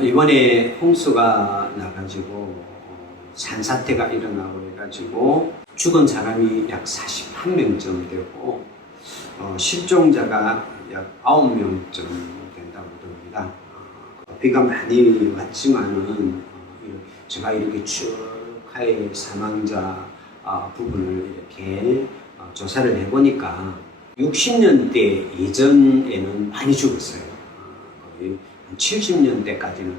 이번에 홍수가 나가지고 산사태가 일어나고 해가지고 죽은 사람이 약 41명쯤 되고 실종자가 약 9명쯤 된다고 합니다. 비가 많이 왔지만은 제가 이렇게 쭉 하의 사망자 부분을 이렇게 조사를 해보니까 60년대 이전에는 많이 죽었어요. 거의 한 70년대까지는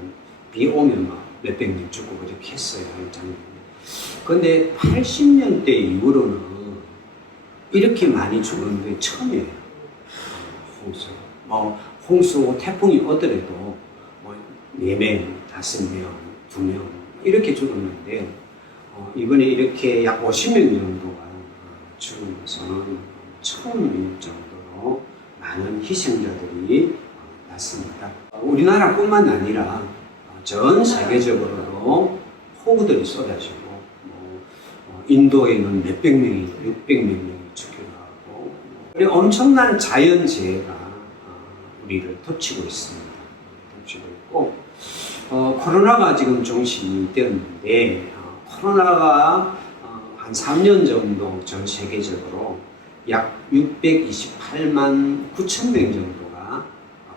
비 오면 막 몇백 명 죽고 그렇게 했어요. 그런데 80년대 이후로는 이렇게 많이 죽은 게 처음이에요. 홍수, 태풍이 오더라도 4명, 5명, 2명 이렇게 죽었는데 이번에 이렇게 약 50명 정도가 죽은 것은 처음일 정도로 많은 희생자들이 났습니다. 우리나라뿐만 아니라 전 세계적으로 폭우들이 쏟아지고 인도에는 몇백 명이, 600몇 명이 죽기도 하고 엄청난 자연재해가 우리를 덮치고 있습니다. 덮치고 있고 코로나가 지금 종식이 되었는데 코로나가 한 3년 정도 전 세계적으로 약 628만 9천 명 정도가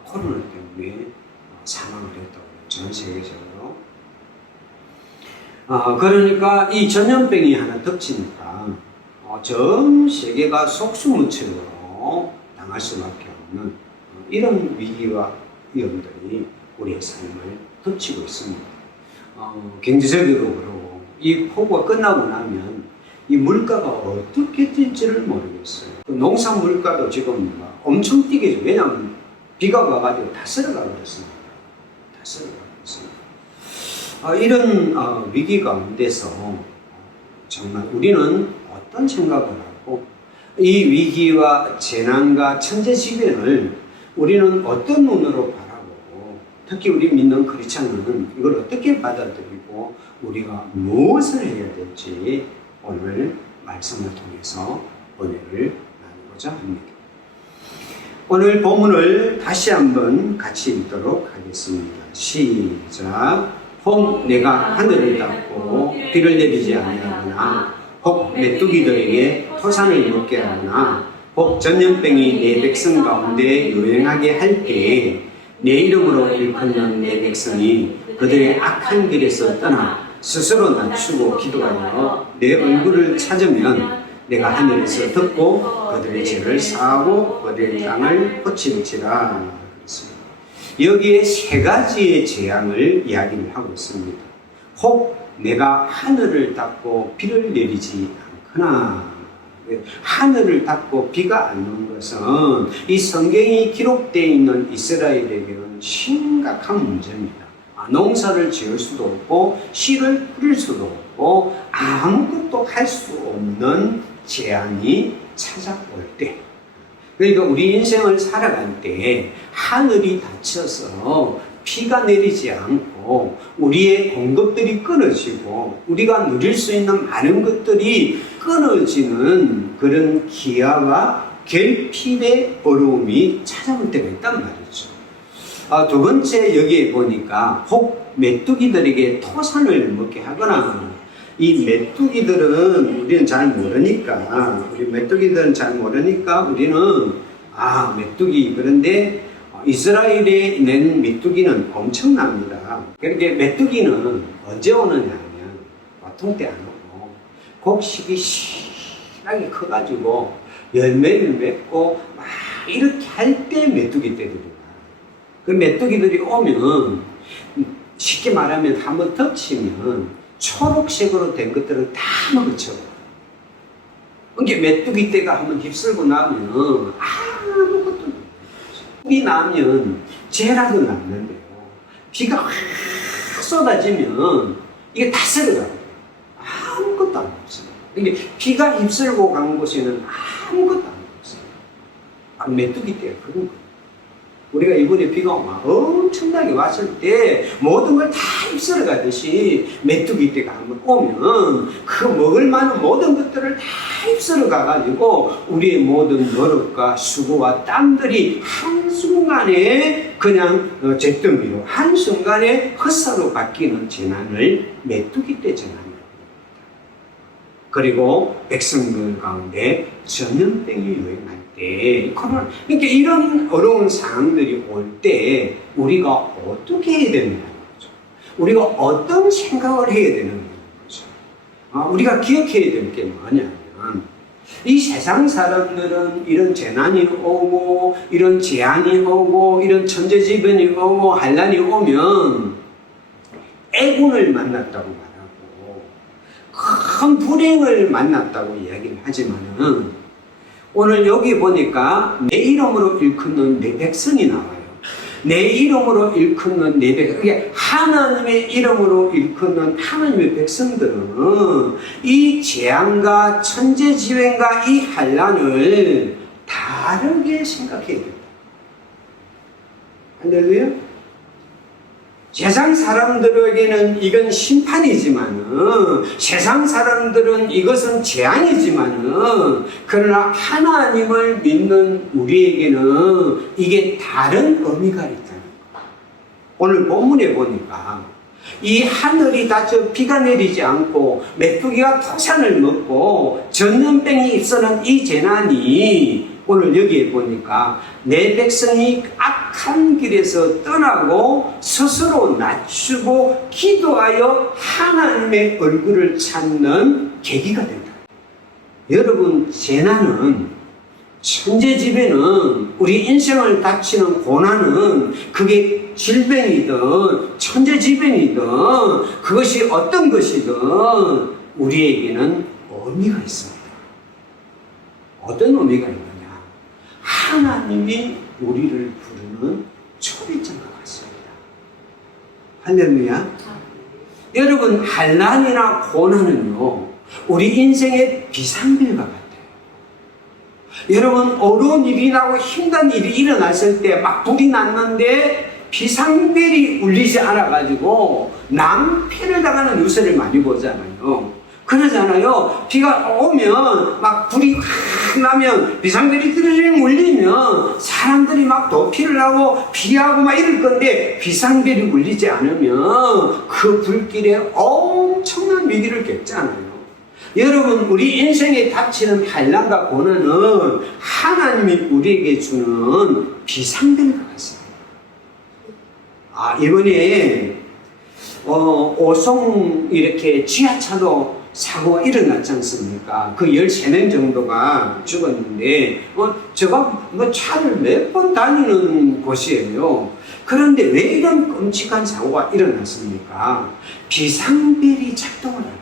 코로나 때문에 사망을 했다고 해요. 전 세계적으로. 그러니까 이 전염병이 하나 덮치니까 전 세계가 속수무책으로 당할 수밖에 없는 이런 위기와 위험들이 우리의 삶을 덮치고 있습니다. 경제적으로 그러고 이 폭우가 끝나고 나면 이 물가가 어떻게 뛸지를 모르겠어요. 농산 물가도 지금 엄청 뛰겠죠. 왜냐하면 비가 와가지고 다 쓸어가고 있습니다. 다 쓸어가고 있습니다. 이런 위기 가운데서 정말 우리는 어떤 생각을 하고 이 위기와 재난과 천재지변을 우리는 어떤 눈으로 바라보고 특히 우리 믿는 크리스찬은 이걸 어떻게 받아들이고 우리가 무엇을 해야 될지 오늘 말씀을 통해서 은혜를 나누고자 합니다. 오늘 본문을 다시 한번 같이 읽도록 하겠습니다. 시작. 혹 내가 하늘을 닫고 비를 내리지 아니하거나 혹 메뚜기들에게 토산을 먹게 하거나 혹 전염병이 내 백성 가운데 유행하게 할 때에 내 이름으로 일컫는 내 백성이 그들의 악한 길에서 떠나 스스로 낮추고 기도하여 내 얼굴을 찾으면 내가 하늘에서 듣고 그들의 죄를 사하고 그들의 땅을 고칠지라. 여기에 세 가지의 재앙을 이야기를 하고 있습니다. 혹 내가 하늘을 닫고 비를 내리지 않거나, 하늘을 닫고 비가 안 오는 것은 이 성경이 기록되어 있는 이스라엘에게는 심각한 문제입니다. 농사를 지을 수도 없고 씨를 뿌릴 수도 없고 아무것도 할 수 없는 재앙이 찾아올 때, 그러니까 우리 인생을 살아갈 때 하늘이 닫혀서 비가 내리지 않고 우리의 공급들이 끊어지고 우리가 누릴 수 있는 많은 것들이 끊어지는 그런 기아와 결핍의 어려움이 찾아올 때가 있단 말이죠. 두 번째 여기에 보니까 혹 메뚜기들에게 토산을 먹게 하거나, 이 메뚜기들은 우리는 잘 모르니까 우리는 메뚜기, 그런데 이스라엘에 낸 메뚜기는 엄청납니다. 그렇게 메뚜기는 언제 오느냐 하면 보통 때 안 오고 곡식이 실하게 커가지고 열매를 맺고 막 이렇게 할 때 메뚜기 떼들이 그 메뚜기들이 오면 쉽게 말하면 한번 덮치면 초록색으로 된 것들은 다 먹어쳐. 그러니까 메뚜기 떼가 한번 휩쓸고 나면 아무것도 없어요. 비 나면 재라도 났는데요. 비가 확 쏟아지면 이게 다 썩어가요. 아무것도 안 없어요. 그러니까 비가 휩쓸고 간 곳에는 아무것도 안 없어요. 메뚜기 떼가 그런 거예요. 우리가 이번에 비가 막 엄청나게 왔을 때 모든 걸 다 휩쓸어 가듯이 메뚜기 떼가 한번 오면 그 먹을 만한 모든 것들을 다 휩쓸어 가가지고 우리의 모든 노력과 수고와 땀들이 한순간에 그냥 잿더미로 한순간에 헛사로 바뀌는 재난을 메뚜기 떼 재난이라고 합니다. 그리고 백성들 가운데 전염병이 유행할 때 그러니까 이런 어려운 상황들이 올 때 우리가 어떻게 해야 되느냐는 거죠. 우리가 어떤 생각을 해야 되는 거죠. 우리가 기억해야 될 게 뭐냐면 이 세상 사람들은 이런 재난이 오고 이런 재앙이 오고 이런 천재지변이 오고 환란이 오면 애군을 만났다고 말하고 큰 불행을 만났다고 이야기를 하지만은 오늘 여기 보니까 내 이름으로 일컫는 내 백성이 나와요. 내 이름으로 일컫는 내 백성. 이게 하나님의 이름으로 일컫는 하나님의 백성들은 이 재앙과 천재지변과 이 환란을 다르게 생각해야 됩니다. 할렐루야. 세상 사람들에게는 이건 심판이지만은 세상 사람들은 이것은 재앙이지만은 그러나 하나님을 믿는 우리에게는 이게 다른 의미가 있다는 거예요. 오늘 본문에 보니까 이 하늘이 닫혀 비가 내리지 않고 메뚜기가 토산을 먹고 전염병이 입서는 이 재난이 오늘 여기에 보니까 내 백성이 악한 길에서 떠나고 스스로 낮추고 기도하여 하나님의 얼굴을 찾는 계기가 된다. 여러분, 재난은 천재지변은 우리 인생을 닥치는 고난은 그게 질병이든 천재지변이든 그것이 어떤 것이든 우리에게는 의미가 있습니다. 어떤 의미가 있느냐? 하나님이 우리를 부르는 초대장과 같습니다. 할렐루야. 여러분, 환난이나 고난은요 우리 인생의 비상벨과 같아요. 여러분, 어려운 일이 나고 힘든 일이 일어났을 때 막 불이 났는데 비상벨이 울리지 않아가지고 낭패를 당하는 뉴스를 많이 보잖아요. 그러잖아요. 비가 오면 막 불이 확 나면 비상벨이 띠르르 울리면 사람들이 막 도피를 하고 피하고 막 이럴 건데 비상벨이 울리지 않으면 그 불길에 엄청난 위기를 겪잖아요. 여러분, 우리 인생에 닥치는 환난과 고난은 하나님이 우리에게 주는 비상벨과 같습니다. 이번에 오송 이렇게 지하차도 사고가 일어났지 않습니까? 그 13명 정도가 죽었는데, 제가 차를 몇 번 다니는 곳이에요. 그런데 왜 이런 끔찍한 사고가 일어났습니까? 비상벨이 작동을 해요.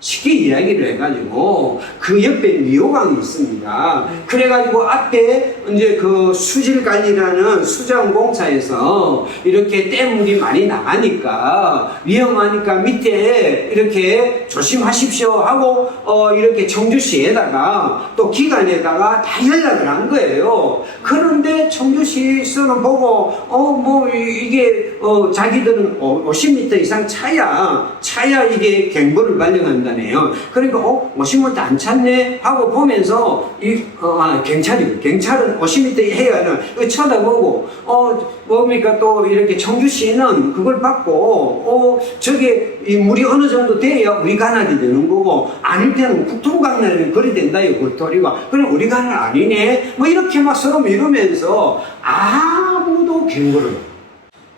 쉽게 이야기를 해가지고 그 옆에 미호강이 있습니다. 그래가지고 앞에 이제 그 수질관리라는 수자원공사에서 이렇게 떼물이 많이 나가니까 위험하니까 밑에 이렇게 조심하십시오 하고 이렇게 청주시에다가 또 기관에다가 다 연락을 한 거예요. 그런데 청주시에서는 보고 이게 자기들은 50m 이상 차야 이게 경보를 발령한다. 그러니까 50m 안 찼네 하고 보면서 경찰은 50m 해야 쳐다보고 뭡니까 또 이렇게 청주시는 그걸 받고 저게 이 물이 어느 정도 돼야 우리 관할이 되는 거고 아닐 때는 국토관할이 그리 된다요. 굴토리가 그럼 우리 관할 아니네 뭐 이렇게 막 서로 미루면서 아무도 경고를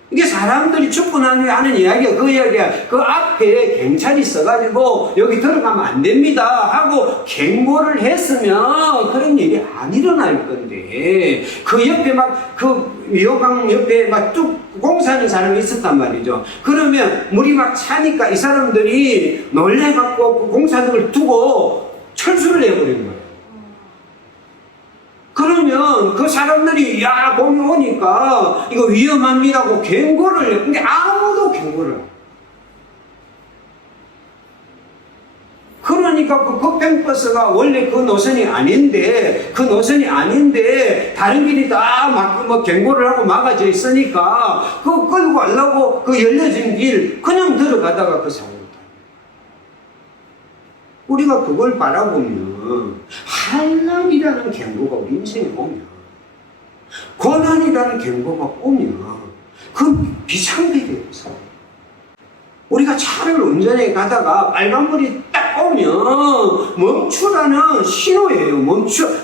이게 사람들이 죽고 난 후에 하는 이야기가 그 이야기야. 그 앞에 경찰이 있어가지고 여기 들어가면 안 됩니다 하고 경고를 했으면 그런 일이 안 일어날 건데 그 옆에 막 그 위호강 옆에 막 쭉 공사하는 사람이 있었단 말이죠. 그러면 물이 막 차니까 이 사람들이 놀래갖고 그 공사들을 두고 철수를 해버린 거예요. 그러면 그 사람들이 몸이 오니까 이거 위험합니다고 경고를 해요. 근데 아무도 경고를 해요. 그러니까 그 쇼팽버스가 원래 그 노선이 아닌데 다른 길이 다 막 경고를 하고 막아져 있으니까 그거 끌고 가려고 그 열려진 길 그냥 들어가다가 그 사고를 당해요. 우리가 그걸 바라보면 한란이라는 경고가 우리 인생에 오면, 고난이라는 경고가 오면 그 비상벨이 없어요. 우리가 차를 운전해 가다가 빨간불이 딱 오면 멈추라는 신호예요.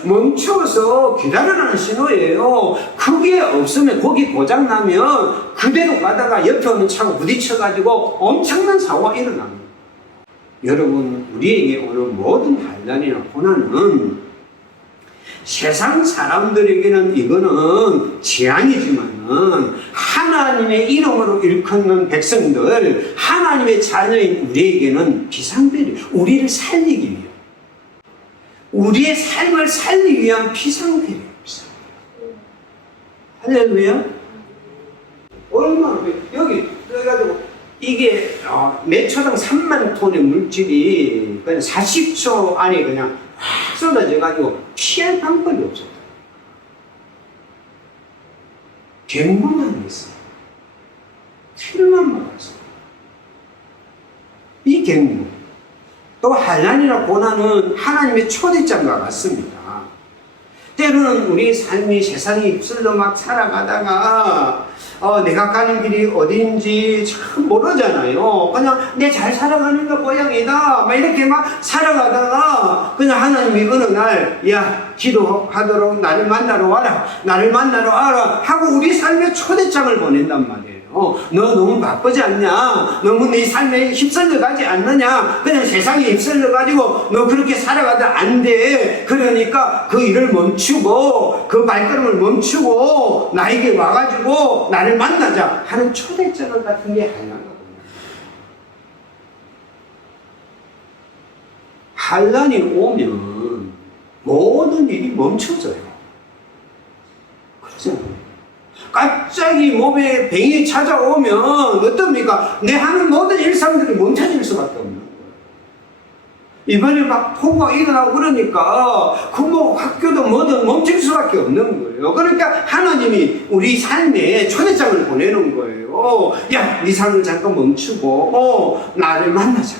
멈춰서 기다려라는 신호예요. 그게 없으면, 거기 고장나면 그대로 가다가 옆에 오는 차가 부딪혀가지고 엄청난 사고가 일어납니다. 여러분, 우리에게 오는 모든 환난이나 고난은 세상 사람들에게는 이거는 재앙이지만은 하나님의 이름으로 일컫는 백성들, 하나님의 자녀인 우리에게는 비상벨이, 우리를 살리기 위한, 우리의 삶을 살리기 위한 비상벨이에요. 할렐루야. 얼마나, 여기 그래가지고 이게 몇 초당 3만 톤의 물질이 그냥 40초 안에 그냥 확 쏟아져가지고 피할 방법이 없었다. 경고만 했어요. 길만 막았어요. 이 경고, 또 환난이나 고난은 하나님의 초대장과 같습니다. 때로는 우리 삶이 세상에 입술로 막 살아가다가 내가 가는 길이 어딘지 참 모르잖아요. 그냥 내 잘 살아가는 거 모양이다 막 이렇게 막 살아가다가 그냥 하나님이 어느 날, 야, 기도하도록 나를 만나러 와라, 나를 만나러 와라 하고 우리 삶에 초대장을 보낸단 말이에요. 너 너무 바쁘지 않냐? 너무 네 삶에 휩쓸려 가지 않느냐? 그냥 세상에 휩쓸려 가지고 너 그렇게 살아가다 안 돼. 그러니까 그 일을 멈추고 그 발걸음을 멈추고 나에게 와가지고 나를 만나자 하는 초대장을 같은 게 한란이거든요. 한란이 오면 모든 일이 멈춰져요. 그렇잖아요. 갑자기 몸에 병이 찾아오면 어떻습니까? 내 하는 모든 일상들이 멈춰질 수밖에 없는 거예요. 이번에 막 폭우가 일어나고 그러니까 그 뭐 학교도 뭐든 멈출 수밖에 없는 거예요. 그러니까 하나님이 우리 삶에 초대장을 보내는 거예요. 야, 네 삶을 잠깐 멈추고 나를 만나자.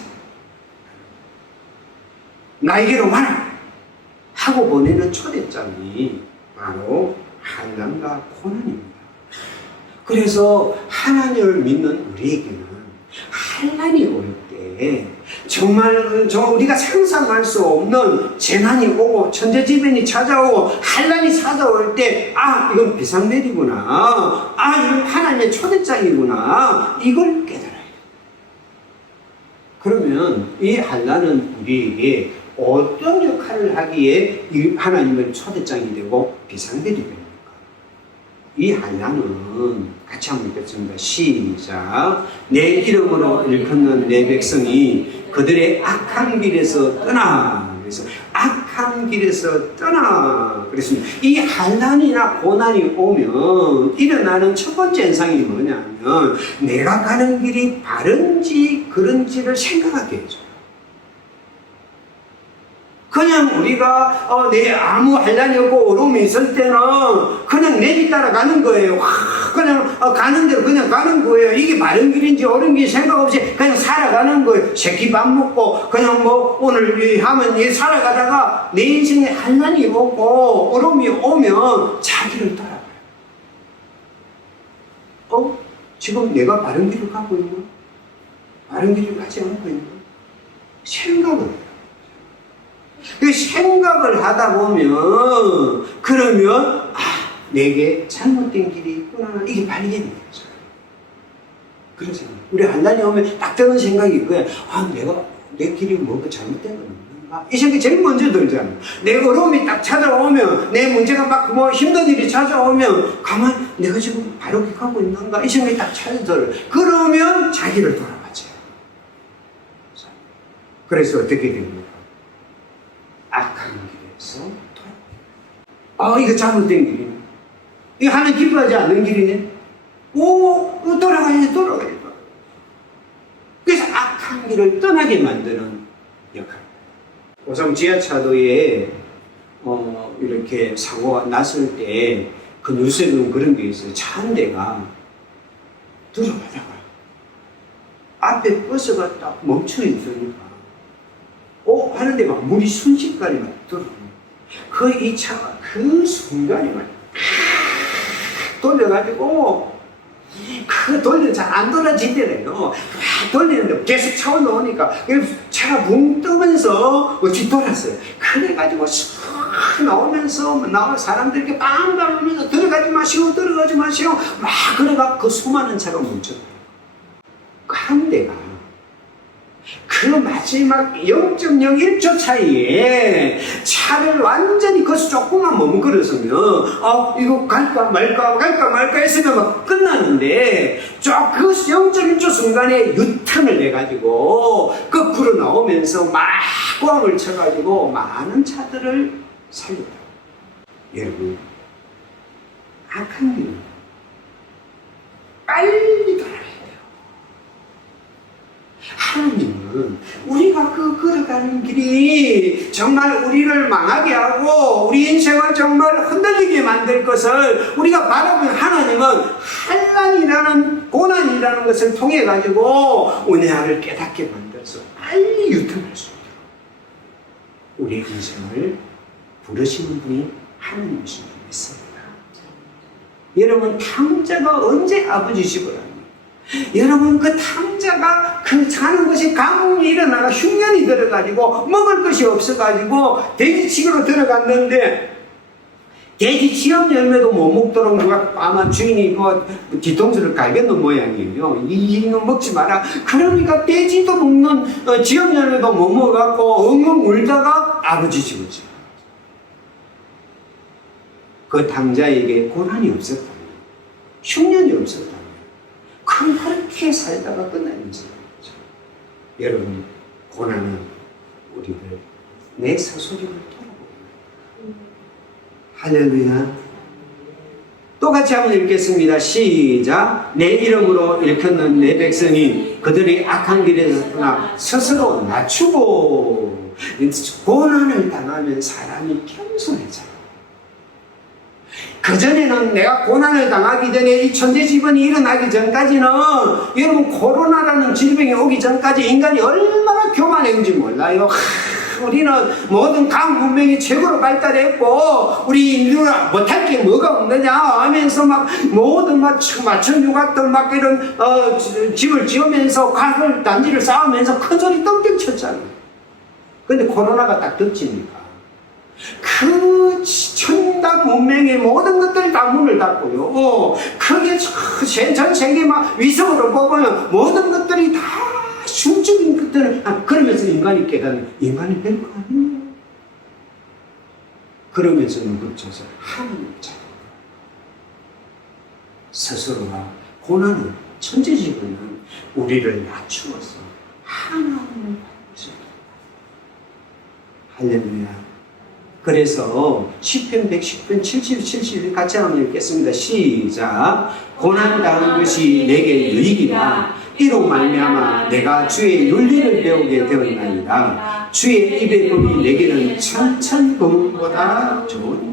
나에게로 와라 하고 보내는 초대장이 바로 환난과 고난입니다. 그래서 하나님을 믿는 우리에게는 환난이 올 때 정말 우리가 상상할 수 없는 재난이 오고 천재지변이 찾아오고 환난이 찾아올 때 이건 비상벨이구나, 이건 하나님의 초대장이구나, 이걸 깨달아요. 그러면 이 환난은 우리에게 어떤 역할을 하기에 이 하나님의 초대장이 되고 비상벨이 됩니까? 이 환난은 같이 한번 읽겠습니다. 시작. 내 이름으로 일컫는 내 백성이 그들의 악한 길에서 떠나. 그래서 악한 길에서 떠나 그랬습니다. 이 환난이나 고난이 오면 일어나는 첫 번째 현상이 뭐냐면 내가 가는 길이 바른지 그른지를 생각하게 해줘요. 그냥 우리가 내 아무 환난이 없고 어려움이 있을 때는 그냥 내 길 따라가는 거예요. 그냥 가는 대로 그냥 가는 거예요. 이게 바른 길인지 옳은 길인지 생각 없이 그냥 살아가는 거예요. 새끼 밥 먹고 그냥 뭐 오늘 하면 살아가다가 내 인생에 환난이 오고 어려움이 오면 자기를 따라가요. 지금 내가 바른 길을 가고 있나? 바른 길을 가지 않고 있나? 생각을 해요. 그 생각을 하다 보면 그러면 내게 잘못된 길이 있구나, 이게 발견이 되죠. 그렇죠. 우리 환난이 오면 딱 드는 생각이 있고요. 내가 내 길이 뭐가 잘못된 건 없는가? 이 생각이 제일 먼저 들잖아요. 내 어려움이 딱 찾아오면, 내 문제가 막 뭐 힘든 일이 찾아오면 가만 내가 지금 바르게 가고 있는가? 이 생각이 딱 찾아들어요. 그러면 자기를 돌아보죠. 그래서 어떻게 됩니까? 악한 길에서 이거 잘못된 길이네. 이거 하나님 기뻐하지 않는 길이네. 이거 돌아가야지. 그래서 악한 길을 떠나게 만드는 역할. 고성 지하차도에 이렇게 사고가 났을 때 그 뉴스에는 그런 게 있어요. 차 한 대가 들어가다가 앞에 버스가 딱 멈춰 있으니까 하는데 막 물이 순식간에 막 들어오고 이 차가 그 순간에 막 돌려가지고 돌려 잘 안 돌아지더래요. 돌리는데 계속 차가 나오니까 차가 붕 뜨면서 뒤돌았어요. 그래가지고 쑥 나오면서 사람들에게 빵빵 하면서 들어가지 마시오 막 그래가 그 수많은 차가 멈췄어요. 한 대가 그 마지막 0.01초 차이에 차를 완전히 그 조금만 머뭇거렸으면 이거 갈까 말까 했으면 막 끝나는데 그 0.1초 순간에 유턴을 내가지고 거꾸로 나오면서 막 꽝을 쳐가지고 많은 차들을 살렸다. 여러분, 악한 일은 빨리 돌아가야 돼요. 하나님은 우리가 걸어가는 길이 정말 우리를 망하게 하고 우리 인생을 정말 흔들리게 만들 것을 우리가 바라보면 하나님은 환난이라는 고난이라는 것을 통해 가지고 은혜를 깨닫게 만들어서 빨리 유턴할 수 있도록 우리의 인생을 부르시는 분이 하나님이신 줄 믿습니다. 여러분, 탕자가 언제 아버지 집을 합니까? 여러분, 그 탕자가 사는 것이 가뭄이 일어나가 흉년이 들어가지고 먹을 것이 없어가지고 돼지치기로 들어갔는데 돼지 치엄 열매도 못 먹도록 누가 아마 주인이 뒤통수를 갈겼는 모양이에요. 이는 먹지 마라. 그러니까 돼지도 먹는 치엄 열매도 못 먹어갖고 엉엉 울다가 아버지 집을 지어. 그 탕자에게 고난이 없었다면, 흉년이 없었다면 그럼 그렇게 살다가 끝나는지. 여러분, 고난은 우리를 내 스스로를 돌아보게. 할렐루야. 또 같이 한번 읽겠습니다. 시작. 내 이름으로 일컫는 내 백성이 그들이 악한 길에서 떠나 스스로 낮추고. 고난을 당하면 사람이 겸손해져요. 그전에는 내가 고난을 당하기 전에 이 천재지변이 일어나기 전까지는 여러분 코로나라는 질병이 오기 전까지 인간이 얼마나 교만했는지 몰라요. 우리는 모든 강 문명이 최고로 발달했고 우리 인류가 못할 게 뭐가 없느냐 하면서 막 모든 맞춤 육아들 막 이런 집을 지으면서 가설 단지를 쌓으면서 큰 소리 떵떵 쳤잖아요. 근데 코로나가 딱 덮치니까 그 천당 문명의 모든 것들이 다 문을 닫고요. 그게 전 세계 막 위성으로 뽑으면 모든 것들이 다 순적인 것들을 그러면서 인간이 깨닫는 인간이 된 거 아니에요. 그러면서 누굴 쳐서 하나님을 찾아 스스로가 고난은 천재지변은 우리를 낮추어서 하나님을 받고 있습니다. 할렐루야. 그래서 시편 110편 70 같이 한번 읽겠습니다. 시작. 고난당한 것이 내게 유익이라 이로 말미암아 내가 주의 윤리를 배우게 되었나이다. 주의 입의 법이 내게는 천천금보다 좋으니라.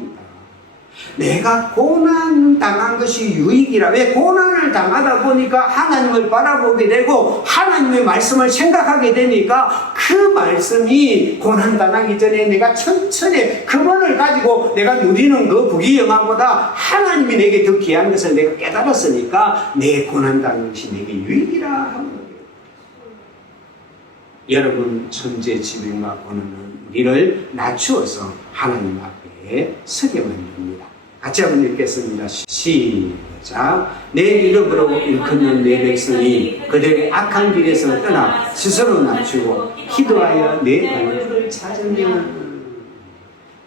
내가 고난 당한 것이 유익이라. 왜? 고난을 당하다 보니까 하나님을 바라보게 되고 하나님의 말씀을 생각하게 되니까 그 말씀이 고난 당하기 전에 내가 천천히 근원을 가지고 내가 누리는 그 부귀영화보다 하나님이 내게 더 귀한 것을 내가 깨달았으니까 내 고난 당한 것이 내게 유익이라 하는 거예요. 여러분, 천재지변과 고난은 우리를 낮추어서 하나님 앞에 서게 만듭니다. 같이 한번 읽겠습니다. 시작. 내 이름으로 일컫는 내 백성이 그들의 악한 길에서 떠나 스스로 낮추고 기도하여 내 얼굴을 찾으면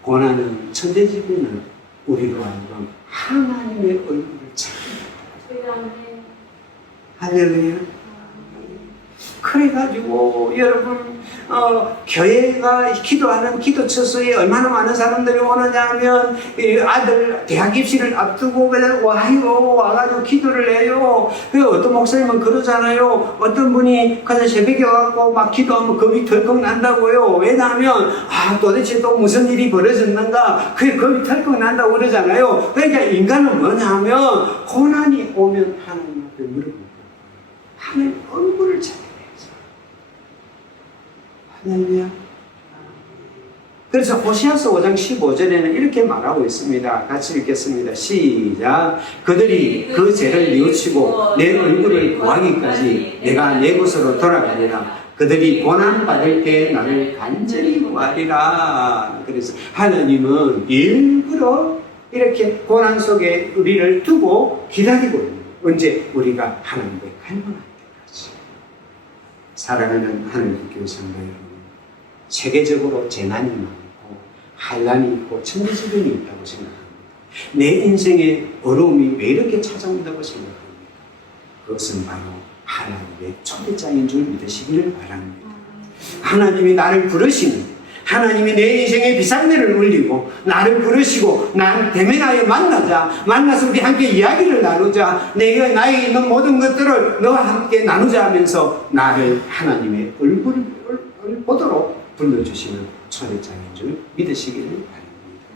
고난은 천재지변은 우리로 하여금 하나님의 얼굴을 찾습니다. 할렐루야. 그래가지고 여러분 교회가 기도하는 기도 처소에 얼마나 많은 사람들이 오느냐 하면 아들 대학 입시를 앞두고 그냥 와가지고 기도를 해요. 그 어떤 목사님은 그러잖아요. 어떤 분이 그냥 새벽에 와갖고 막 기도하면 겁이 덜컥 난다고요. 왜냐하면 도대체 또 무슨 일이 벌어졌는가 그게 겁이 덜컥 난다고 그러잖아요. 그러니까 인간은 뭐냐 하면 고난이 오면 하나님 앞에 무릎을 꿇고 하나님 얼굴을 찾아야 할렐루야. 그래서 호시아서 5장 15절에는 이렇게 말하고 있습니다. 같이 읽겠습니다. 시작. 그들이 그 죄를 뉘우치고 내 얼굴을 구하기까지 내가 내 곳으로 돌아가리라. 그들이 고난받을 때 나를 간절히 구하리라. 그래서 하나님은 일부러 이렇게 고난 속에 우리를 두고 기다리고 있는 거예요. 언제 우리가 하나님께 갈망할 때까지. 사랑하는 하나님께 교회 성도 여러분, 세계적으로 재난이 많고 환란이 있고 천재지변이 있다고 생각합니다. 내 인생에 어려움이 왜 이렇게 찾아온다고 생각합니다. 그것은 바로 하나님의 초대장인 줄 믿으시기를 바랍니다. 하나님이 나를 부르시는, 하나님이 내 인생에 비상벨을 울리고 나를 부르시고 나를 대면하여 만나서 우리 함께 이야기를 나누자, 내가 나에게 있는 모든 것들을 너와 함께 나누자 하면서 나를 하나님의 얼굴을 보도록 불러주시는 초대장인 줄 믿으시기를 바랍니다.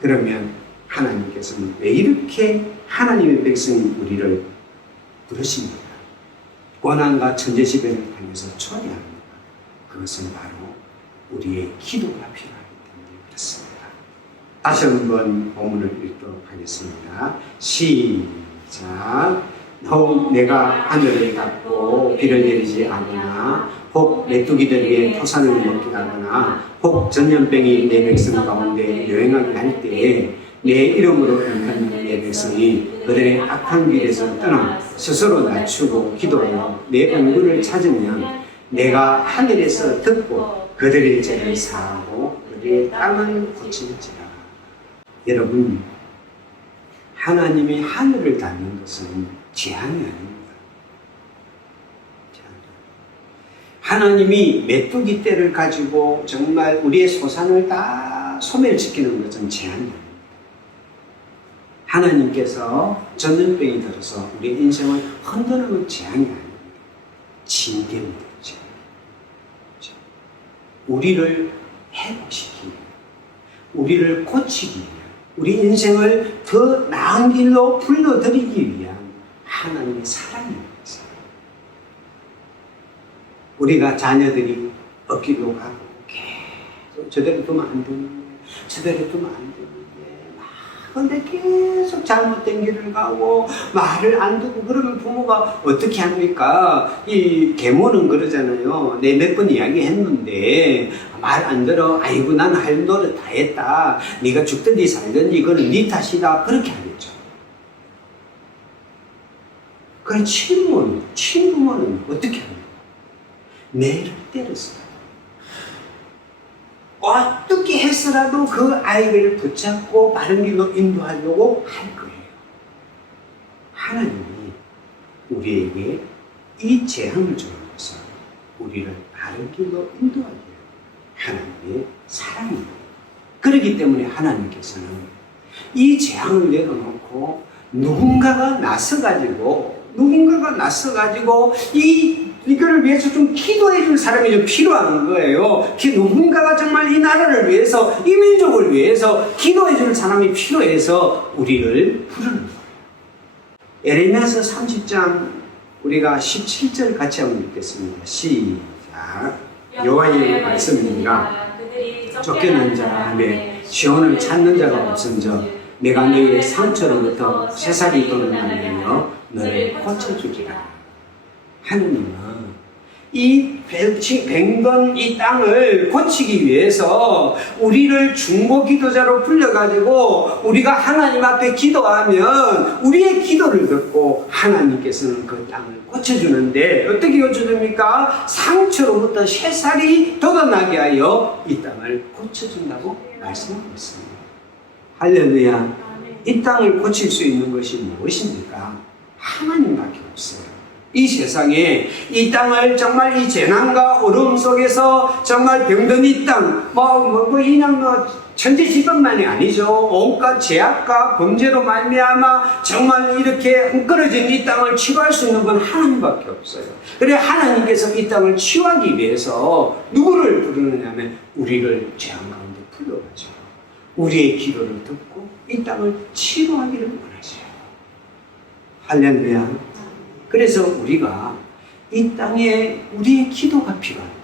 그러면 하나님께서는 왜 이렇게 하나님의 백성인 우리를 부르십니까? 고난과 천재지변을 통해서 초대합니다. 그것은 바로 우리의 기도가 필요하기 때문에 그렇습니다. 다시 한번 본문을 읽도록 하겠습니다. 시작. 혹 내가 하늘을 닫고 비를 내리지 않으나 혹 메뚜기들에게 토산을 먹게 하거나 혹 전염병이 내 백성 가운데 여행하게 할 때에 내 이름으로 일컫는 내 백성이 그들의 악한 길에서 떠나 스스로 낮추고 기도하여 내 얼굴을 찾으면 내가 하늘에서 듣고 그들의 죄를 사하고 그들의 땅을 고칠지라. 여러분, 하나님이 하늘을 닫는 것은 재앙이 아닙니다. 하나님이 메뚜기 떼를 가지고 정말 우리의 소산을 다 소멸시키는 것은 재앙이 아닙니다. 하나님께서 전염병이 들어서 우리 인생을 흔드는 건 재앙이 아닙니다. 징계입니다. 우리를 회복시키기 위해, 우리를 고치기 위해, 우리 인생을 더 나은 길로 불러들이기 위한 하나님의 사랑입니다. 우리가 자녀들이 어기로 가고 계속 저대로 두면 안 되는데, 저대로 두면 안 되는데, 근데 계속 잘못된 길을 가고 말을 안 듣고 그러면 부모가 어떻게 합니까? 이 계모는 그러잖아요. 내 몇 번 이야기했는데 말 안 들어. 아이고 난 할 노릇 다 했다. 네가 죽든지 살든지 그건 네 탓이다. 그렇게 하겠죠. 그럼 친부모는 어떻게 합니까? 매를 때렸어요. 어떻게 해서라도 그 아이를 붙잡고 바른 길로 인도하려고 할 거예요. 하나님이 우리에게 이 재앙을 주는 것은 우리를 바른 길로 인도하기 위한 하나님의 사랑입니다. 그렇기 때문에 하나님께서는 이 재앙을 내려놓고 누군가가 나서가지고 이거를 위해서 좀 기도해 줄 사람이 좀 필요한 거예요. 누군가가 정말 이 나라를 위해서, 이 민족을 위해서 기도해 줄 사람이 필요해서 우리를 부르는 거예요. 에레미야서 30장 우리가 17절 같이 한번 읽겠습니다. 시작. 여호와의 말씀이니라. 쫓겨난 자에 시온을 찾는 자가 없은즉 내가 너희의 상처로부터 새살이 돋아나며 너를 고쳐주리라. 하느님은 이 뱅던 이 땅을 고치기 위해서 우리를 중보 기도자로 불러가지고 우리가 하나님 앞에 기도하면 우리의 기도를 듣고 하나님께서는 그 땅을 고쳐주는데 어떻게 고쳐줍니까? 상처로부터 새살이 돋아나게 하여 이 땅을 고쳐준다고 말씀하고 있습니다. 할렐루야. 이 땅을 고칠 수 있는 것이 무엇입니까? 하나님밖에 없어요. 이 세상에 이 땅을 정말 이 재난과 어려움 속에서 정말 병든 이 땅, 그냥 천지지변만이 아니죠. 온갖 죄악과 범죄로 말미암아 정말 이렇게 헝클어진 이 땅을 치유할 수 있는 건 하나님밖에 없어요. 그래 하나님께서 이 땅을 치유하기 위해서 누구를 부르느냐면 우리를 죄악 가운데 불러가죠. 우리의 기도를 듣고 이 땅을 치유하기를 원하세요. 할렐루야. 그래서 우리가 이 땅에 우리의 기도가 필요합니다.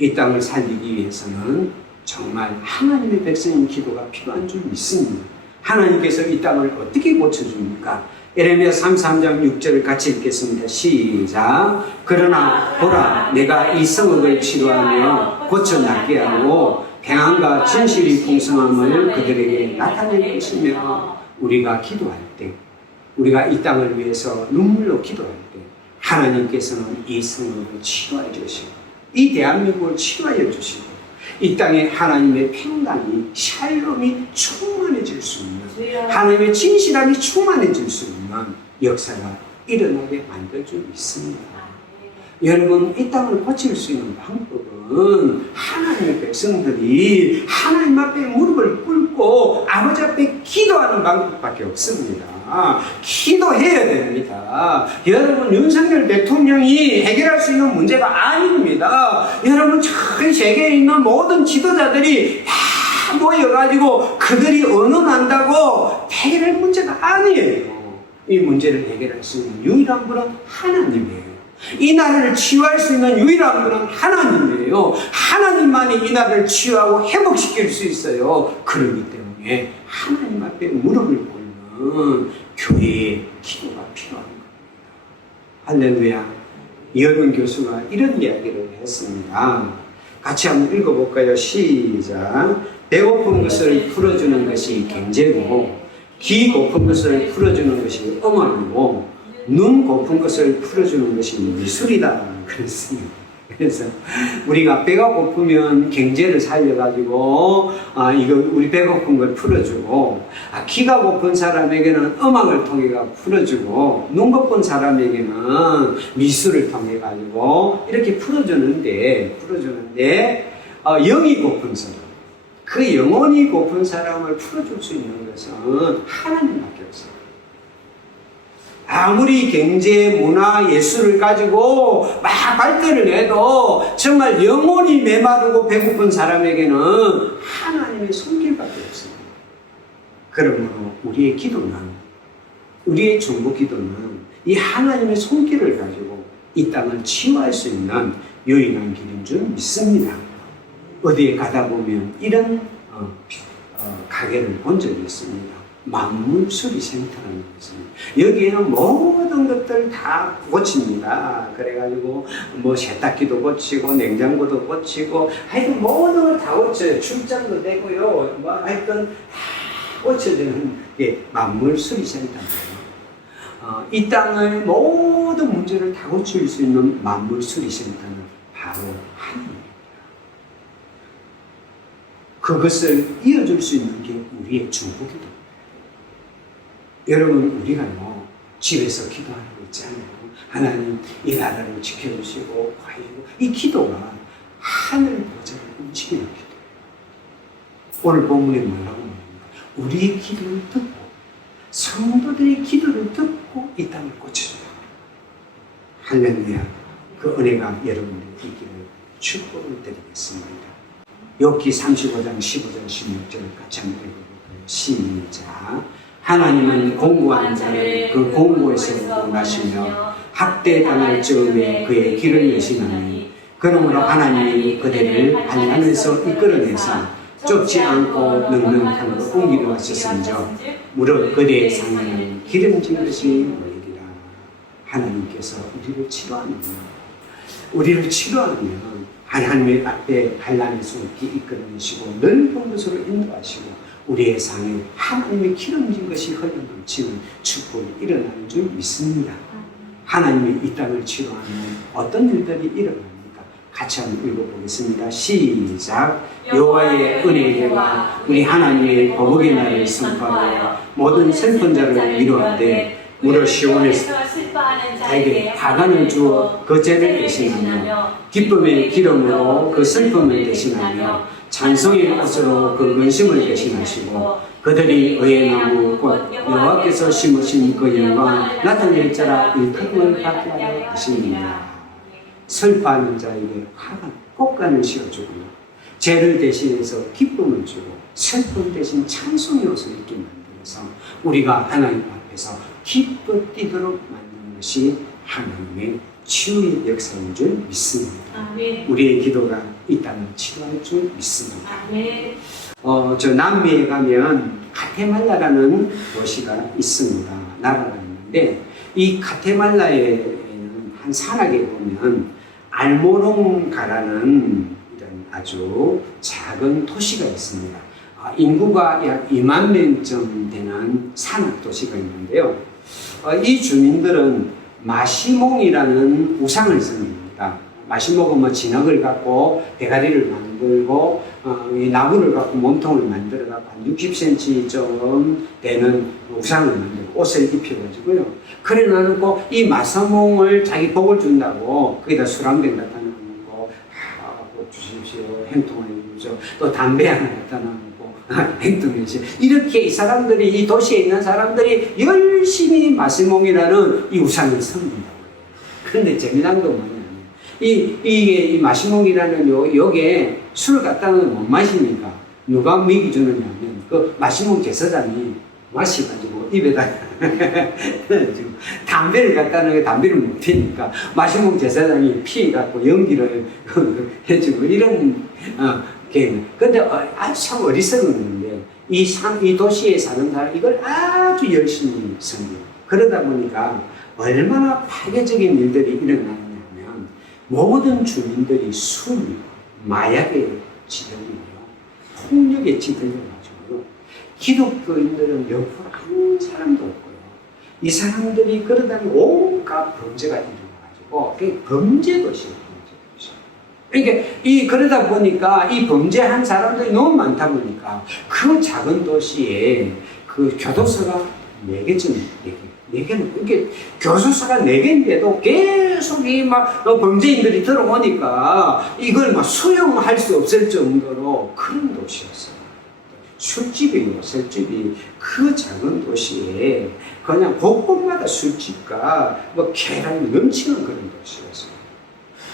이 땅을 살리기 위해서는 정말 하나님의 백성의 기도가 필요한 줄 믿습니다. 하나님께서 이 땅을 어떻게 고쳐줍니까? 에레미야 33장 6절을 같이 읽겠습니다. 시작. 그러나 보라, 내가 이 성읍을 치료하며 고쳐 낫게 하고 평안과 진실이 풍성함을 그들에게 나타낼 것이며, 우리가 기도할 때, 우리가 이 땅을 위해서 눈물로 기도할 때 하나님께서는 이 성읍을 치료해 주시고 이 대한민국을 치료해 주시고 이 땅에 하나님의 평강이, 샬롬이 충만해질 수 있는, 하나님의 진실함이 충만해질 수 있는 역사가 일어나게 만들 줄 믿습니다. 여러분, 이 땅을 고칠 수 있는 방법은 하나님의 백성들이 하나님 앞에 무릎을 꿇고 아버지 앞에 기도하는 방법밖에 없습니다. 기도해야 됩니다. 여러분, 윤석열 대통령이 해결할 수 있는 문제가 아닙니다. 여러분, 전 세계에 있는 모든 지도자들이 다 모여가지고 그들이 언언한다고 해결할 문제가 아니에요. 이 문제를 해결할 수 있는 유일한 분은 하나님이에요. 이 나라를 치유할 수 있는 유일한 분은 하나님이에요. 하나님만이 이 나라를 치유하고 회복시킬 수 있어요. 그렇기 때문에 하나님 앞에 무릎을 꿇는 교회의 기도가 필요한 겁니다. 할렐루야. 이어른 교수가 이런 이야기를 했습니다. 같이 한번 읽어볼까요? 시작. 배고픈 것을 풀어주는 것이 경제고, 귀 고픈 것을 풀어주는 것이 음악이고, 눈 고픈 것을 풀어주는 것이 미술이다 그랬습니다. 그래서 우리가 배가 고프면 경제를 살려가지고 이거 우리 배고픈 걸 풀어주고, 귀가 고픈 사람에게는 음악을 통해 풀어주고, 눈 고픈 사람에게는 미술을 통해 가지고 이렇게 풀어주는데 영이 고픈 사람, 그 영혼이 고픈 사람을 풀어줄 수 있는 것은 하나님밖에 없어요. 아무리 경제, 문화, 예술을 가지고 막 발전을 해도 정말 영혼이 메마르고 배고픈 사람에게는 하나님의 손길밖에 없습니다. 그러므로 우리의 기도는, 우리의 중보 기도는 이 하나님의 손길을 가지고 이 땅을 치유할 수 있는 유일한 길인 줄 믿습니다. 어디에 가다 보면 이런 가게를 본 적이 있습니다. 만물수리센터라는 것입니다. 여기에는 모든 것들 다 고칩니다. 그래가지고 세탁기도 고치고 냉장고도 고치고 하여튼 모든 걸 다 고쳐요. 출장도 되고요. 하여튼 다 고쳐주는 게 만물수리센터입니다. 이 땅의 모든 문제를 다 고칠 수 있는 만물수리센터는 바로 하나님입니다. 그것을 이어줄 수 있는 게 우리의 중보기도입니다. 여러분, 우리가요, 집에서 기도하는 거 있잖아요. 하나님, 이 나라를 지켜주시고, 이 기도가 하늘 보좌를 움직이는 기도예요. 오늘 본문에 뭐라고 말합니까? 우리의 기도를 듣고, 성도들의 기도를 듣고 이 땅을 고쳐준다. 할렐루야. 그 은혜가 여러분들의 있기를 축복을 드리겠습니다. 욥기 35장 15절 16절을 같이 한번 읽어볼까요? 시작. 하나님은 공고한 자를 그 공고에서 구원하시며 학대당할 즈음에 그의 길을 여시나니, 그러므로 하나님이 그들을 한산에서 이끌어내서 좁지 않고 넉넉한 옮기도 하셨은즉 무릇 그들의 상에는 기름진 것이 보이리라. 하나님께서 우리를 치료하는구나. 우리를 치료하면 하나님의 앞에 한란의 손길 이끌어내시고 넓은 곳으로 인도하시고 우리의 상에 하나님의 기름진 것이 흘러넘치는 축복이 일어나는 줄 믿습니다. 하나님이 이 땅을 치료하는 어떤 일들이 일어납니까? 같이 한번 읽어보겠습니다. 시작. 여호와의 은혜와 우리 하나님의 거룩의 날을 선포하여 모든 슬픈 자를 위로하되 무려 시온에서 나에게 화관을 주어 그 죄를 대신하며 기쁨의 기름으로 그 슬픔을 대신하며 찬송의 옷으로 그 근심을 대신하시고 그들이 의의 나무 곧 여호와께서 심으신 그 영광 나타낼 자라 일컬음을 받게 하려 하십니다. 슬퍼하는 자에게 화관, 꽃간을 씌워주고 죄를 대신해서 기쁨을 주고 슬픔 대신 찬송의 옷을 입게 만들어서 우리가 하나님 앞에서 기뻐 뛰도록 만드는 것이 하나님의 치유의 역사인 줄 믿습니다. 아멘. 우리의 기도가 이 땅을 치유할 줄 믿습니다. 아멘. 저 남미에 가면 가테말라라는 도시가 있습니다. 나라가 있는데 이 가테말라에는 한 산악에 보면 알모롱가라는 이런 아주 작은 도시가 있습니다. 인구가 약 2만 명쯤 되는 산악 도시가 있는데요. 이 주민들은 마시몽이라는 우상을 섬깁니다. 마시몽은 뭐 진흙을 갖고 대가리를 만들고 이 나무를 갖고 몸통을 만들어 갖고 한 60cm 좀 되는 우상을 만들고 옷을 입혀가지고요. 그래 놓고 이 마사몽을 자기 복을 준다고 거기다 술 한 병 갖다 놓고 복 주십시오. 행통을 해주죠. 또 담배 하나 갖다 놓고 행동해주세요. 이렇게 이 사람들이 이 도시에 있는 사람들이 열심히 마시몽이라는 이 우상을 섬긴다고 해요. 그런데 재미난 건 뭐냐면 이 마시몽이라는 요게 술을 갖다 놓으면 못 마시니까 누가 먹이 주느냐면 그 마시몽 제사장이 마시가지고 입에다 담배를 갖다 놓으면 담배를 못 피니까 마시몽 제사장이 피해갖고 연기를 해주고 이런 게임. 근데 아주 참 어리석은 건데 이 도시에 사는 사람 이걸 아주 열심히 섬겨요. 그러다 보니까 얼마나 파괴적인 일들이 일어나느냐면 모든 주민들이 술, 마약에 지들리고요. 폭력에 지들려가지고요. 기독교인들은 옆으로 한 사람도 없고요. 이 사람들이 그러다니 온갖 범죄가 일어나가지고 그게 범죄 도시예요. 그러니까 그러다 보니까 이 범죄한 사람들이 너무 많다 보니까 그 작은 도시에 그 교도소가 4개쯤 4개는 이게 교도소가 4개인데도 계속 이 막 범죄인들이 들어오니까 이걸 막 수용할 수 없을 정도로 그런 도시였어요. 술집이고 술집이 그 작은 도시에 그냥 곳곳마다 술집과 뭐 계란이 넘치는 그런 도시였어요.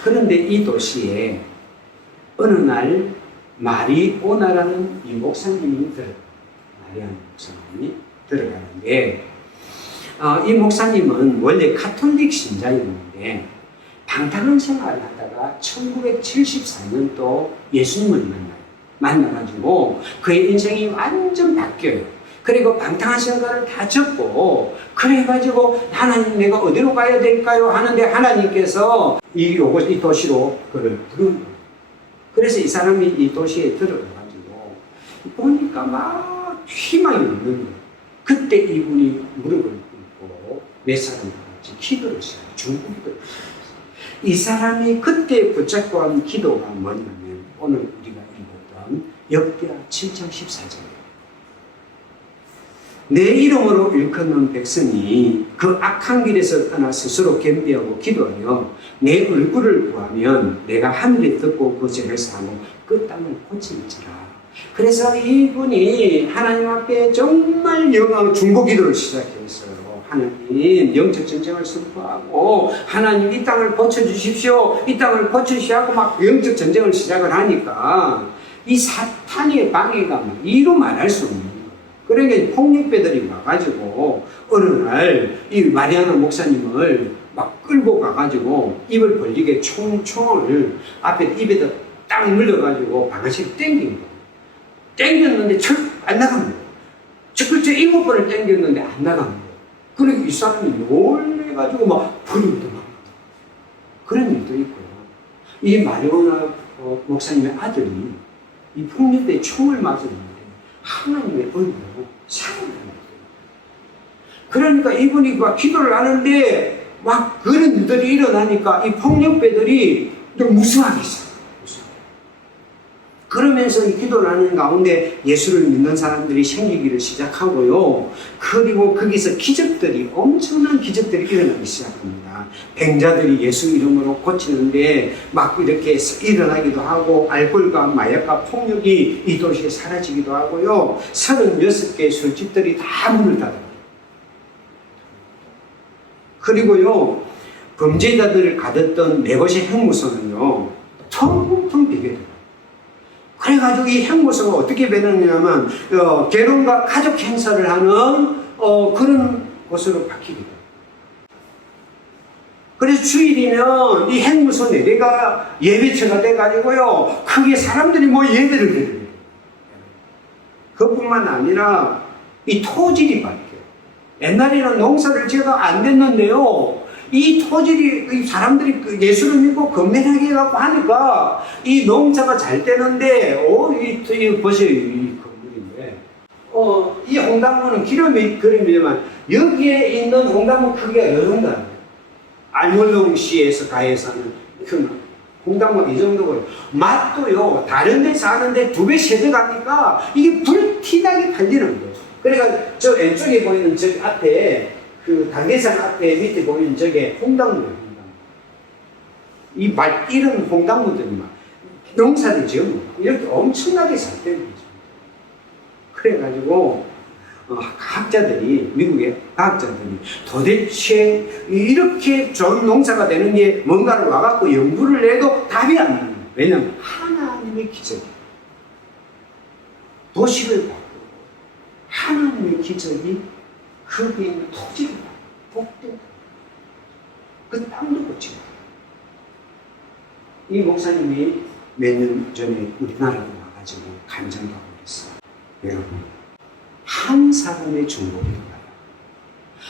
그런데 이 도시에 어느 날 마리오나라는 이 목사님이 마리아나 목사님이 들어가는데 이 목사님은 원래 카톨릭 신자였는데 방탕한 생활을 하다가 1974년도 예수님을 만나가지고 그의 인생이 완전 바뀌어요. 그리고 방탕한 생활을 다 접고 그래가지고 하나님 내가 어디로 가야 될까요? 하는데 하나님께서 이 도시로 그를 부른 거예요. 그래서 이 사람이 이 도시에 들어가가지고 보니까 막 희망이 없는 거예요. 그때 이분이 무릎을 꿇고 몇 사람과 같이 기도를 시작해요. 중국 기도를 시작했어요. 이 사람이 그때 붙잡고 한 기도가 뭐냐면 오늘 우리가 읽었던 역대하 7장 14절이에요. 내 이름으로 일컫는 백성이 그 악한 길에서 떠나 스스로 겸비하고 기도하여 내 얼굴을 구하면 내가 하늘에 듣고 그 죄를 사하고 그 땅을 고칠지라. 그래서 이분이 하나님 앞에 정말 중보 기도를 시작했어요. 하나님 영적 전쟁을 선포하고 하나님 이 땅을 고쳐주십시오. 이 땅을 고쳐주시고 막 영적 전쟁을 시작을 하니까 이 사탄의 방해가 이루 말할 수 없는 거예요. 그러니까 폭력배들이 와가지고 어느 날 이 마리아나 목사님을 막 끌고 가가지고 입을 벌리게 총을 앞에 입에다 딱 물려가지고 방아쇠를 땡긴 거예요. 땡겼는데 안 나간 거예요. 적글째 7번을 땡겼는데 안 나간 거예요. 그러니까 이 사람이 놀래가지고 막 버리고 막 그런 일도 있고요. 이 마리아나 목사님의 아들이 이 폭력배에 총을 맞았는데 하나님의 은혜로 살아나는 거예요. 그러니까 이분이 막 기도를 하는데 막 그런 일들이 일어나니까 이 폭력배들이 좀 무서워하기 시작해요. 그러면서 이 기도를 하는 가운데 예수를 믿는 사람들이 생기기를 시작하고요. 그리고 거기서 기적들이, 엄청난 기적들이 일어나기 시작합니다. 뱅자들이 예수 이름으로 고치는데 막 이렇게 일어나기도 하고, 알코올과 마약과 폭력이 이 도시에 사라지기도 하고요. 36개의 술집들이 다 문을 닫아요. 그리고요, 범죄자들을 가뒀던 네 곳의 형무소는요, 텅텅 비게 돼요. 그래가지고 이 형무소가 어떻게 변했냐면, 결혼과 가족 행사를 하는 그런 곳으로 바뀌게 돼요. 그래서 주일이면 이 행무소 4개가 예배처가 돼가지고요, 크게 사람들이 예배를 드려요. 그뿐만 아니라 이 토질이 바뀌어요. 옛날에는 농사를 지어도 안 됐는데요, 이 토질이, 이 사람들이 예수를 믿고 건면하게 해갖고 하니까 이 농사가 잘 되는데, 이 보세요, 이 건물인데, 이 홍당무는 기름이 그림이지만 여기에 있는 홍당무 크기가 이 정도. 알몰롱시에서 가해서는 큰 홍당무가 이 정도고요. 맛도요, 다른 데서 하는데 2배, 3배 가니까 이게 불티나게 팔리는 거예요. 그러니까 저 왼쪽에 보이는 저 앞에, 그 단계산 앞에 밑에 보이는 저게 홍당무예요, 홍당무. 이런 홍당무들이 막 농사를 지으면 이렇게 엄청나게 잘 되는 거죠. 그래가지고, 과학자들이, 미국의 과학자들이 도대체 이렇게 좋은 농사가 되는 게 뭔가를 와갖고 연구를 해도 답이 안 나요. 왜냐면 하나님의 기적이에요. 도시를 바꾸고 하나님의 기적이 거기에 있는 토지를 복되고 그 땅도 고치고. 이 목사님이 몇 년 전에 우리나라로 와가지고 간증하고 그랬어요. 여러분, 한 사람의 중보기도가요,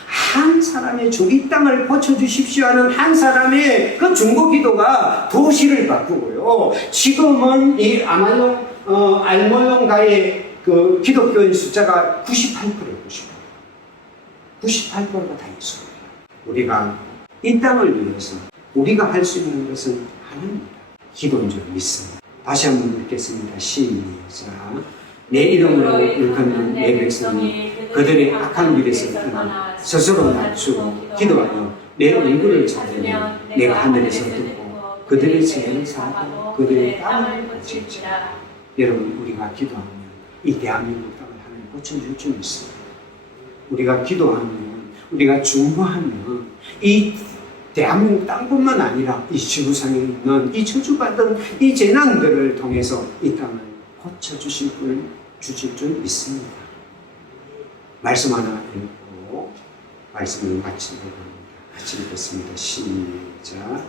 한 사람의 이 땅을 고쳐주십시오 하는 한 사람의 그 중보기도가 도시를 바꾸고요. 지금은 이 알몰롱가의 그 기독교인 숫자가 98%예요. 98%가 다 예수예요. 우리가 이 땅을 위해서 우리가 할 수 있는 것은 하나입니다. 기도인 줄 믿습니다. 다시 한번 읽겠습니다. 시작. 내 이름으로 일컫는 내 백성이 그들의 악한 길에서 떠나 스스로 낮추고 기도하여 내 얼굴을 찾으면 내가 하늘에서 듣고 그들의 죄를 사하고 그들의 땅을 고칠지라. 여러분, 우리가 기도하면 이 대한민국 땅을 하나님 고쳐줄 줄 믿습니다. 우리가 기도하면, 우리가 중보하면 이 대한민국 땅뿐만 아니라 이 지구상에 있는 이 저주받은 이 재난들을 통해서 이 땅을 고쳐주실 줄 믿습니다. 말씀 하나 읽고 말씀을 마치도록 합니다. 같이 읽겠습니다. 시작.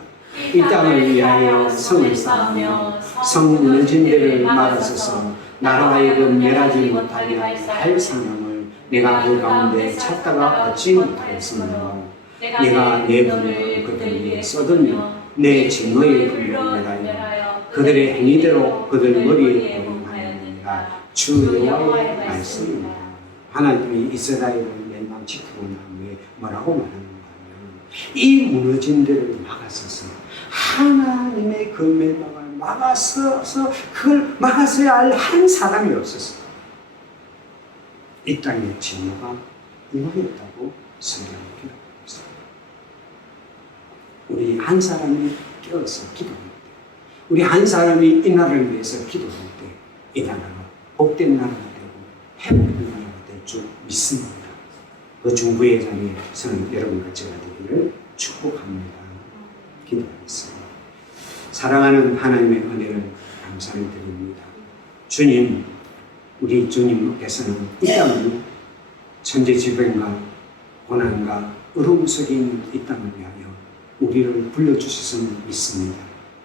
이 땅을 위하여 성을 쌓으며 성 무너진 데를 막아서서 나로 하여금 멸하지 못하게 할 사람을 내가 그 가운데 찾다가 얻지 못하였으므로 내가 내 분을 그들 위에 쏟으며 내 진노의 분을 멸하여 그들의 행위대로 그들 머리에 보임하였느니라. 주 여호와의 말씀입니다. 하나님이 이스라엘을 멸망시키고 난 후에 뭐라고 말하는가 하면, 이 무너진 데를 막아서서 하나님의 그 멸망을 막아서서 그걸 막아서야 할 한 사람이 없었어요. 이 땅에 진노가 임하였다고 성경은 기록하고 있습니다. 우리 한 사람이 깨어서 기도할 때, 우리 한 사람이 이 나라를 위해서 기도할 때, 이 나라가 복된 나라가 되고 행복한 나라가 될 줄 믿습니다. 그 중부의 자리에 저는 여러분과 제가 되기를 축복합니다. 기도하겠습니다. 사랑하는 하나님의 은혜를 감사를 드립니다. 주님, 우리 주님께서는 이 땅을 천재지변과 고난과 어려움 속에 있는 이 땅을 위하여 우리를 불러주셔서 믿습니다.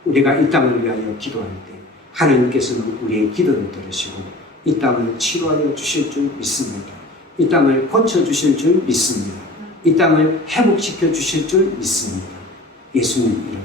우리가 이 땅을 위하여 기도할 때 하나님께서는 우리의 기도를 들으시고 이 땅을 치료하여 주실 줄 믿습니다. 이 땅을 고쳐주실 줄 믿습니다. 이 땅을 회복시켜 주실 줄 믿습니다. 예수님 이름